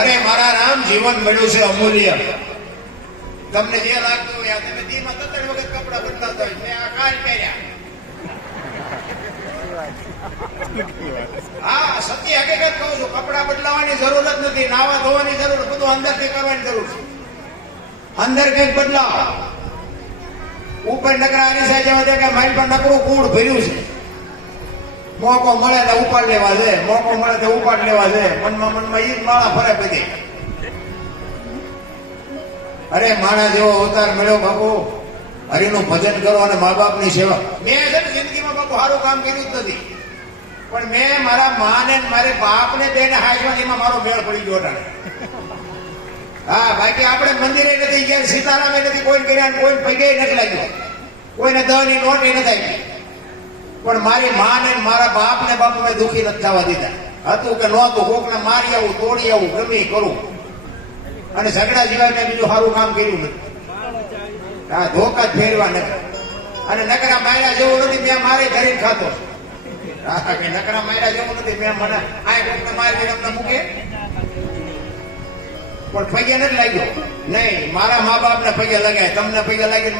અરે મારા રામ, જીવન મળ્યું છે અમૂલ્ય. તમને જે લાગતું હોય તમે દીમાં 3 વખત કપડા બદલાતા હોય, મેં આ કાલ પહેર્યા. હા, સત્ય હકીકત કહું છું. કપડા બદલાવાની જરૂર જ નથી, નાવા ધોવાની જરૂર, બધું અંદરથી કરવાની જરૂર છે. અંદર કઈક બદલાવ. ઉપર નકરા અરીસા જેવા છે કે મારી પર નકરું કૂડ ભર્યું છે. મોકો મળે તો ઉપાડ લેવા છે, મોકો મળે તો ઉપાડ લેવા છે. મનમાં ઈ જ માળા ફરે બધી. અરે માણસ જેવો અવતાર મળ્યો બાપુ. હરિનું ભજન કરો અને મા બાપની સેવા. મેં છે ને જિંદગીમાં બાપુ સારું કામ કર્યું જ નથી, પણ મેં મારા માને મારે બાપને બેને હાજવાનીમાં મારો મેળ પડી ગયો. હા, બાકી આપણે મંદિરે નથી ગયા, સીતારામે નથી કોઈ કર્યા, કોઈ પગે નથી લાગ્યો, કોઈને 10 ની નોટ નથી આપી, પણ મારી માને મારા બાપને બાપુ મેં દુઃખી નથી થવા દીધા. હતું કે નહોતું, કોકને મારી આવું, તોડી આવું, ગમે કરું, અને ઝઘડા સિવાય મેં બીજું સારું કામ કર્યું નથી. હા, ધોકા જ ફેરવા નથી. અને નકરા માર્યા જેવું નથી, મેં મારે ઘરે ખાતો. હા, કે નકરા માર્યા જેવું નથી, મેં મને આ કોકને મારી તમને મૂકે, પણ પગે નથી લાગ્યો. નહીં, મારા મા બાપ ને પગે લગાય, તમને પગે લાગી